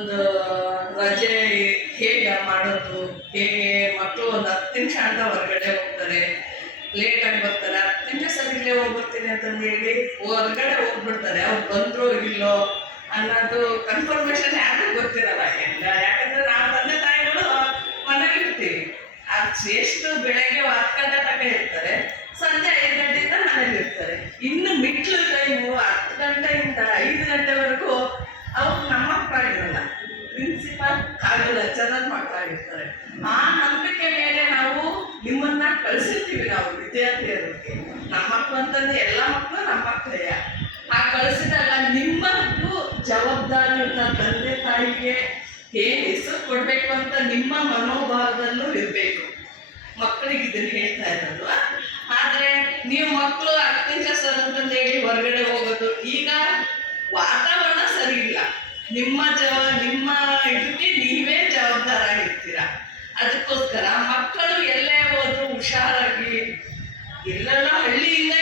ಒಂದು ರಜೆ ಹೇಗೆ ಮಾಡೋದು, ಹೇಗೆ ಮಕ್ಕಳು ಒಂದು 10 ನಿಮಿಷ ಅಂತ ಹೊರಗಡೆ ಹೋಗ್ತಾರೆ, ಲೇಟಾಗಿ ಬರ್ತಾರೆ, 10 ನಿಮಿಷ ಸರಿಲೇ ಹೋಗ್ಬರ್ತೀನಿ ಅಂತಂದು ಹೇಳಿ ಹೊರಗಡೆ ಹೋಗ್ಬಿಡ್ತಾರೆ. ಅವ್ರು ಬಂದ್ರು ಇಲ್ಲೋ ಅನ್ನೋದು ಕನ್ಫರ್ಮೇಷನ್ ಯಾರಿಗೂ ಗೊತ್ತಿರಲ್ಲ. ಯಾಕಂದ್ರೆ ನಾವು ತಂದೆ ತಾಯಿಗಳು ಮನೇಲಿ ಇರ್ತೀವಿ. ಎಷ್ಟು ಬೆಳಗ್ಗೆ 10 ಗಂಟೆ ತನಕ ಇರ್ತಾರೆ, ಸಂಜೆ 5 ಗಂಟೆಯಿಂದ ಮನೇಲಿ ಇರ್ತಾರೆ. ಇನ್ನು ಮಿಡ್ಲ್ ಟೈಮು 10 ಗಂಟೆಯಿಂದ 5 ಗಂಟೆವರೆಗೂ ಅವ್ರು ನಮ್ಮ ಮಕ್ಕಳಾಗಿರಲ್ಲ, ಪ್ರಿನ್ಸಿಪಾಲ್ ಹಾಗೂ ಲೆಕ್ಚರರ್ ಮಕ್ಕಳಾಗಿರ್ತಾರೆ. ಆ ನಂಬಿಕೆ ಮೇಲೆ ನಾವು ನಿಮ್ಮನ್ನ ಕಳಿಸಿರ್ತೀವಿ. ನಾವು ವಿದ್ಯಾರ್ಥಿಯರಿಗೆ ನಮ್ಮ ಮಕ್ಕಳು ಅಂತಂದ್ರೆ ಎಲ್ಲ ಮಕ್ಕಳು ನಮ್ಮ ಮಕ್ಕಳೇ. ಆ ಕಳಿಸಿದಾಗ ನಿಮ್ಮದು ಜವಾಬ್ದಾರಿಯುತ ತಂದೆ ತಾಯಿಗೆ ಏನು ಹೆಸರು ಕೊಡಬೇಕು ಅಂತ ನಿಮ್ಮ ಮನೋಭಾವದಲ್ಲೂ ಇರಬೇಕು. ಮಕ್ಕಳಿಗೆ ಇದನ್ನು ಹೇಳ್ತಾ ಇರೋದು. ಆದರೆ ನೀವು ಮಕ್ಕಳು 10 ನಿಮಿಷ ಸರ್ ಅಂತಂದು ಹೇಳಿ ಹೊರಗಡೆ ಹೋಗೋದು, ಈಗ ವಾತಾವರಣ ಸರಿ ಇಲ್ಲ. ನಿಮ್ಮ ಇದಕ್ಕೆ ನೀವೇ ಜವಾಬ್ದಾರಾಗಿರ್ತೀರ. ಅದಕ್ಕೋಸ್ಕರ ಮಕ್ಕಳು ಎಲ್ಲೇ ಹೋದ್ರು ಹುಷಾರಾಗಿ, ಎಲ್ಲೆಲ್ಲ ಹಳ್ಳಿಯಿಂದ